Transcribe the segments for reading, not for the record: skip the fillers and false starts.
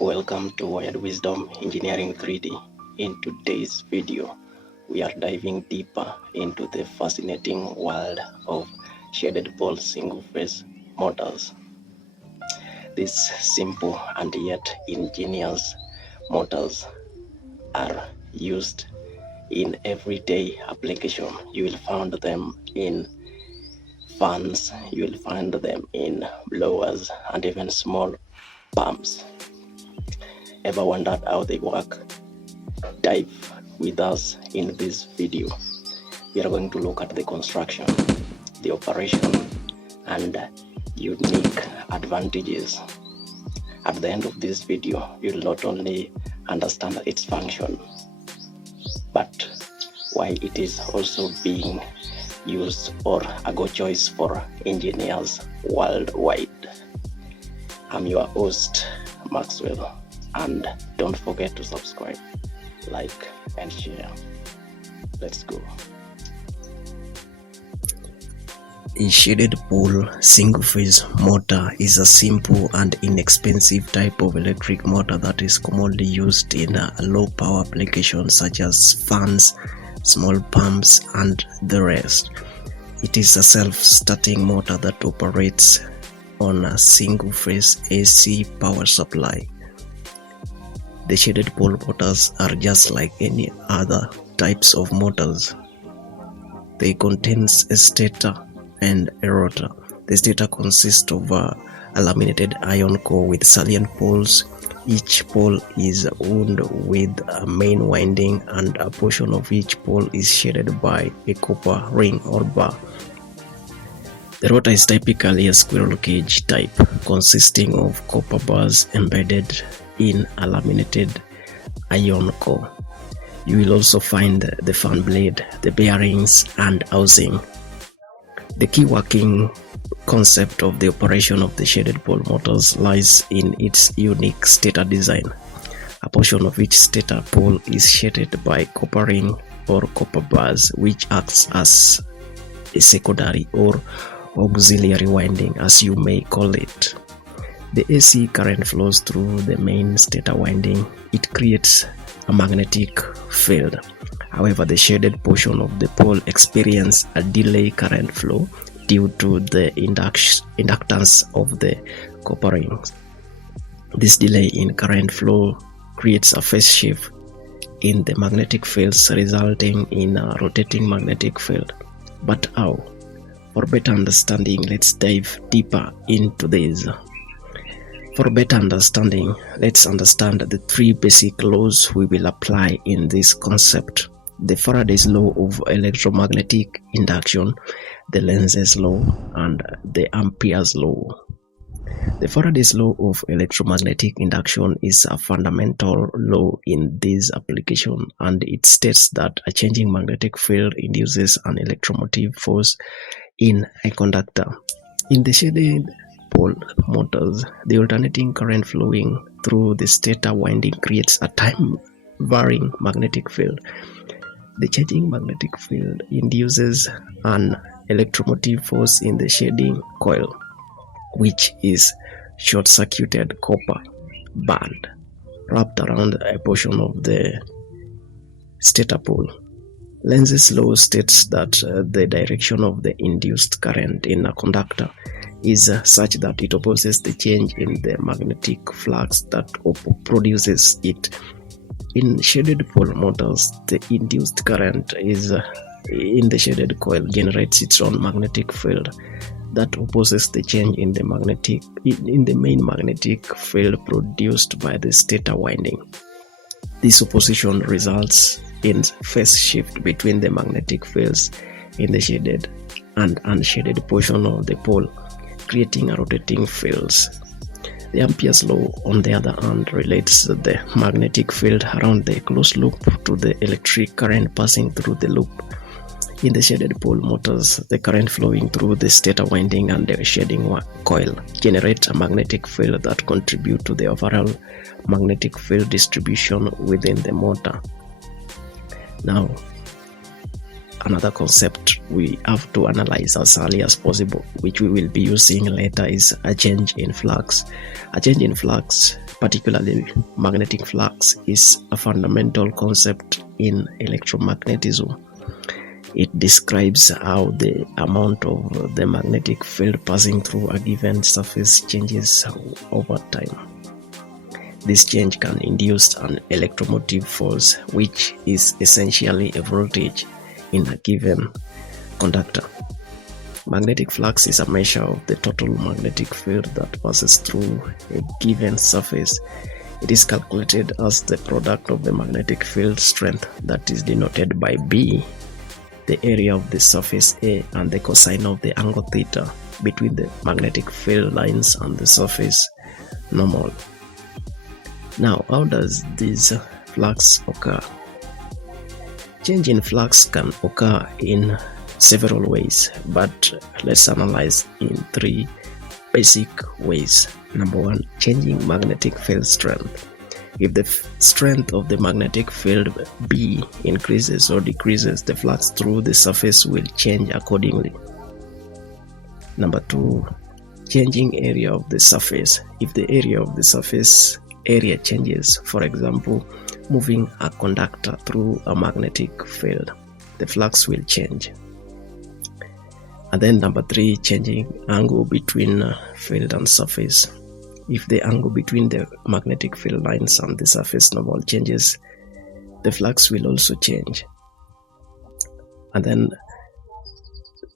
Welcome to Wired Wisdom Engineering 3D. In today's video, we are diving deeper into the fascinating world of shaded pole single-phase motors. These simple and yet ingenious motors are used in everyday application. You will find them in fans, you will find them in blowers, and even small pumps. Ever wondered how they work? Dive with us in this video. We are going to look at the construction, the operation, and unique advantages. At the end of this video, you'll not only understand its function, but why it is also being used or a good choice for engineers worldwide. I'm your host, Maxwell, and don't forget to subscribe, like, and share. Let's go. A shaded pole single-phase motor is a simple and inexpensive type of electric motor that is commonly used in low-power applications such as fans, small pumps, and the rest. It is a self-starting motor that operates on a single-phase AC power supply. The shaded pole motors are just like any other types of motors. They contain a stator and a rotor. The stator consists of a laminated iron core with salient poles. Each pole is wound with a main winding, and a portion of each pole is shaded by a copper ring or bar. The rotor is typically a squirrel cage type, consisting of copper bars embedded in a laminated iron core. You will also find the fan blade, the bearings, and housing. The key working concept of the operation of the shaded pole motors lies in its unique stator design. A portion of each stator pole is shaded by copper ring or copper bars, which acts as a secondary or auxiliary winding, as you may call it. The AC current flows through the main stator winding. It creates a magnetic field. However, the shaded portion of the pole experiences a delay current flow due to the inductance of the copper rings. This delay in current flow creates a phase shift in the magnetic fields, resulting in a rotating magnetic field. But how? For better understanding, let's dive deeper into this. For better understanding, let's understand the three basic laws we will apply in this concept: the Faraday's law of electromagnetic induction, the Lenz's law, and the Ampere's law. The Faraday's law of electromagnetic induction is a fundamental law in this application, and it states that a changing magnetic field induces an electromotive force in a conductor. In the shaded pole motors, the alternating current flowing through the stator winding creates a time-varying magnetic field. The changing magnetic field induces an electromotive force in the shading coil, which is short-circuited copper band wrapped around a portion of the stator pole. Lenz's law states that the direction of the induced current in a conductor is such that it opposes the change in the magnetic flux that produces it. In shaded pole motors, the induced current is in the shaded coil generates its own magnetic field that opposes the change in the main magnetic field produced by the stator winding. This opposition results in phase shift between the magnetic fields in the shaded and unshaded portion of the pole, creating a rotating fields. The Ampere's law, on the other hand, relates the magnetic field around the closed loop to the electric current passing through the loop. In the shaded pole motors, the current flowing through the stator winding and the shading coil generates a magnetic field that contributes to the overall magnetic field distribution within the motor. Now, another concept we have to analyze as early as possible, which we will be using later, is a change in flux. A change in flux particularly magnetic flux, is a fundamental concept in electromagnetism. It describes how the amount of the magnetic field passing through a given surface changes over time. This change can induce an electromotive force, which is essentially a voltage in a given conductor. Magnetic flux is a measure of the total magnetic field that passes through a given surface. It is calculated as the product of the magnetic field strength, that is denoted by B, the area of the surface A, and the cosine of the angle theta between the magnetic field lines and the surface normal. Now, how does this flux occur? Change in flux can occur in several ways, but let's analyze in 3 basic ways. Number 1, changing magnetic field strength. If the strength of the magnetic field B increases or decreases, the flux through the surface will change accordingly. Number 2, changing area of the surface. If the area of the surface area changes, for example, moving a conductor through a magnetic field, the flux will change. And then number 3, changing angle between field and surface. If the angle between the magnetic field lines and the surface normal changes, the flux will also change. And then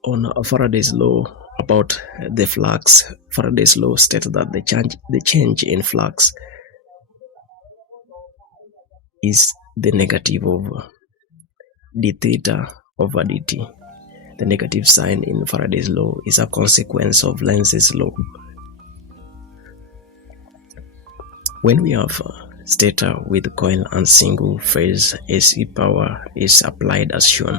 on Faraday's law about the flux, Faraday's law states that the change in flux is the negative of d theta over dt. The negative sign in Faraday's law is a consequence of Lenz's law. When we have a stator with coil and single phase, AC power is applied as shown.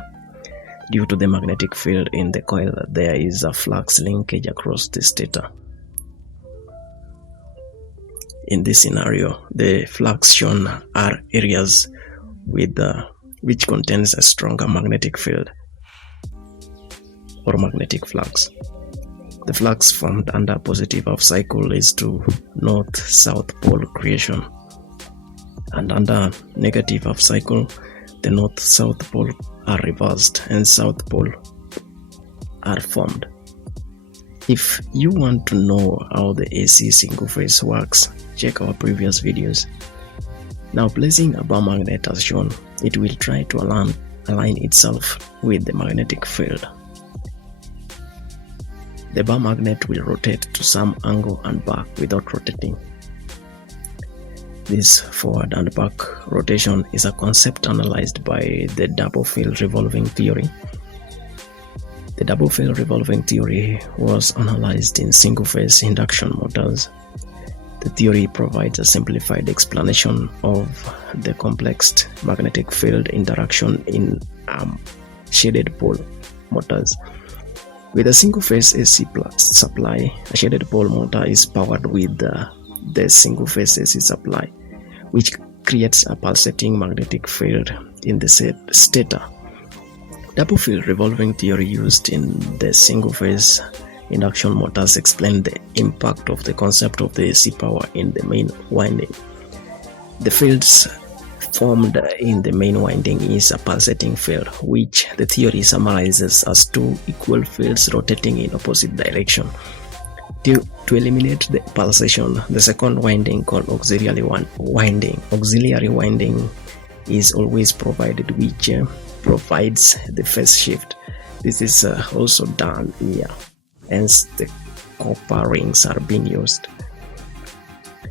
Due to the magnetic field in the coil, there is a flux linkage across the stator. In this scenario, the flux shown are areas with which contains a stronger magnetic field or magnetic flux. The flux formed under positive half cycle leads to north-south pole creation, and under negative half cycle, the north-south pole are reversed and south pole are formed. If you want to know how the AC single phase works, check our previous videos. Now, placing a bar magnet as shown, it will try to align itself with the magnetic field. The bar magnet will rotate to some angle and back without rotating. This forward and back rotation is a concept analyzed by the double field revolving theory. The double field revolving theory was analyzed in single-phase induction motors. The theory provides a simplified explanation of the complex magnetic field interaction in shaded pole motors. With a single-phase AC supply, a shaded pole motor is powered with the single-phase AC supply, which creates a pulsating magnetic field in the stator. Double field revolving theory used in the single-phase induction motors explain the impact of the concept of the AC power in the main winding. The fields formed in the main winding is a pulsating field, which the theory summarizes as 2 equal fields rotating in opposite direction. To eliminate the pulsation, the second winding, called auxiliary winding, is always provided, which provides the phase shift. This is also done here, hence the copper rings are being used.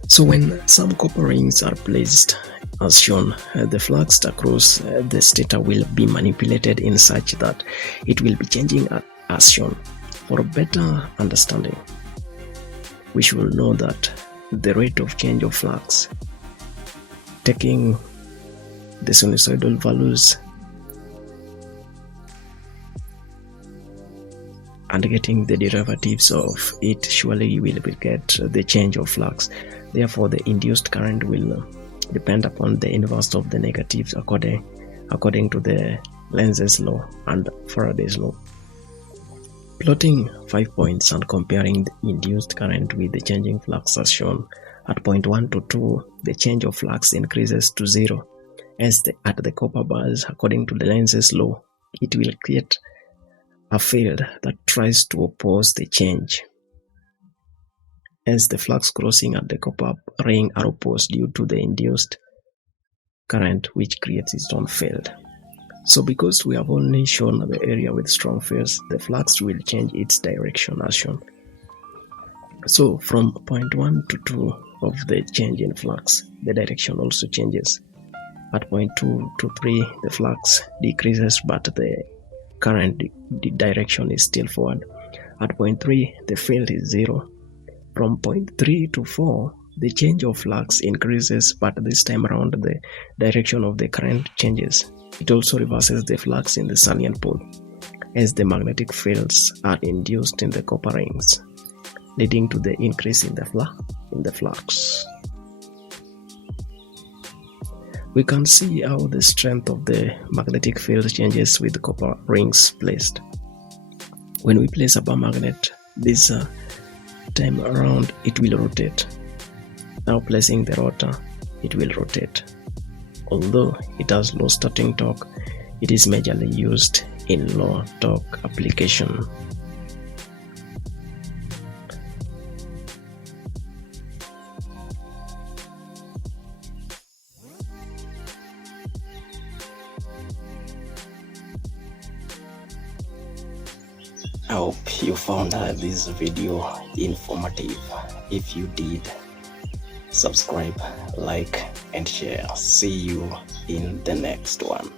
So when some copper rings are placed as shown, the flux across the stator will be manipulated in such that it will be changing as shown. For better understanding, we should know that the rate of change of flux, taking the sinusoidal values and getting the derivatives of it, surely you will get the change of flux. Therefore, the induced current will depend upon the inverse of the negatives according to the Lenz's law and Faraday's law. Plotting 5 points and comparing the induced current with the changing flux as shown, At point 1 to 2, the change of flux increases to 0. As at the copper bars, according to the Lenz's law, it will create a field that tries to oppose the change, as the flux crossing at the copper ring are opposed due to the induced current, which creates its own field. So because we have only shown the area with strong fields, the flux will change its direction as shown. So from point 1 to 2 of the change in flux, the direction also changes. At point 2 to 3, the flux decreases, but the current direction is still forward. At point 3, the field is 0. From point 3 to 4, the change of flux increases, but this time around the direction of the current changes. It also reverses the flux in the salient pole, as the magnetic fields are induced in the copper rings, leading to the increase in the flux. We can see how the strength of the magnetic field changes with the copper rings placed. When we place a bar magnet, this time around it will rotate. Now placing the rotor, it will rotate. Although it has low starting torque, it is majorly used in low torque application. I hope you found this video informative. If you did, subscribe, like, and share. See you in the next one.